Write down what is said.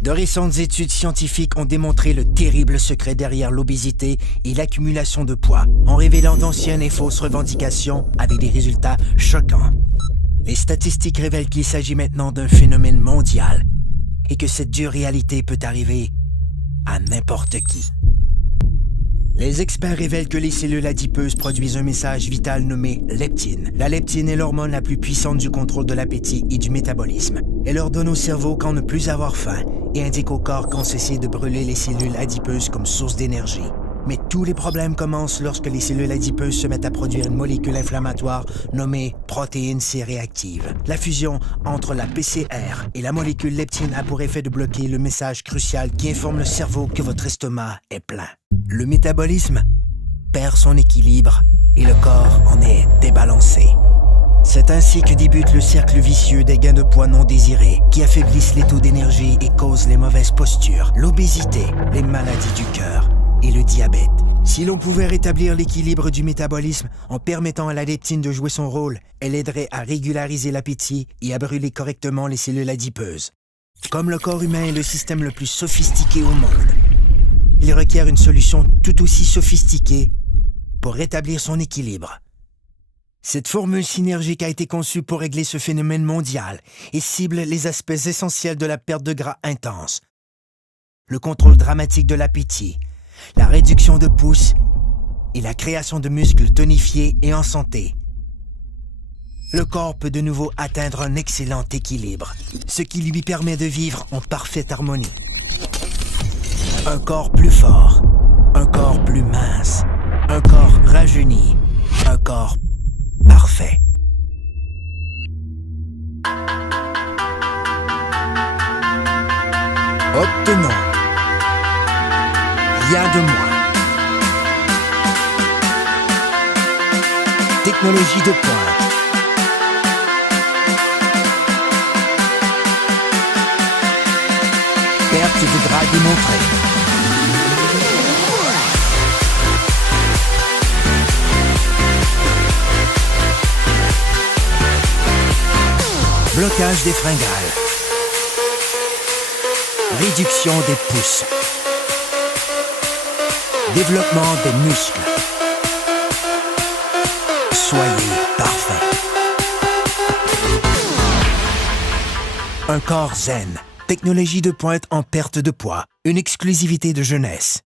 De récentes études scientifiques ont démontré le terrible secret derrière l'obésité et l'accumulation de poids, en révélant d'anciennes et fausses revendications avec des résultats choquants. Les statistiques révèlent qu'il s'agit maintenant d'un phénomène mondial et que cette dure réalité peut arriver à n'importe qui. Les experts révèlent que les cellules adipeuses produisent un message vital nommé leptine. La leptine est l'hormone la plus puissante du contrôle de l'appétit et du métabolisme. Elle ordonne au cerveau quand ne plus avoir faim et indique au corps quand cesser de brûler les cellules adipeuses comme source d'énergie. Mais tous les problèmes commencent lorsque les cellules adipeuses se mettent à produire une molécule inflammatoire nommée protéine C réactive. La fusion entre la PCR et la molécule leptine a pour effet de bloquer le message crucial qui informe le cerveau que votre estomac est plein. Le métabolisme perd son équilibre et le corps en est débalancé. C'est ainsi que débute le cercle vicieux des gains de poids non désirés qui affaiblissent les taux d'énergie et causent les mauvaises postures, l'obésité, les maladies du cœur et le diabète. Si l'on pouvait rétablir l'équilibre du métabolisme en permettant à la leptine de jouer son rôle, elle aiderait à régulariser l'appétit et à brûler correctement les cellules adipeuses. Comme le corps humain est le système le plus sophistiqué au monde, il requiert une solution tout aussi sophistiquée pour rétablir son équilibre. Cette formule synergique a été conçue pour régler ce phénomène mondial et cible les aspects essentiels de la perte de gras intense, le contrôle dramatique de l'appétit, la réduction de pouces et la création de muscles tonifiés et en santé. Le corps peut de nouveau atteindre un excellent équilibre, ce qui lui permet de vivre en parfaite harmonie. Un corps plus fort, un corps plus mince, un corps rajeuni, un corps parfait. Obtenons rien de moins. Technologie de pointe. Perte de gras démontrée. Blocage des fringales. Réduction des pouces. Développement des muscles. Soyez parfait. Un corps zen. Technologie de pointe en perte de poids. Une exclusivité de jeunesse.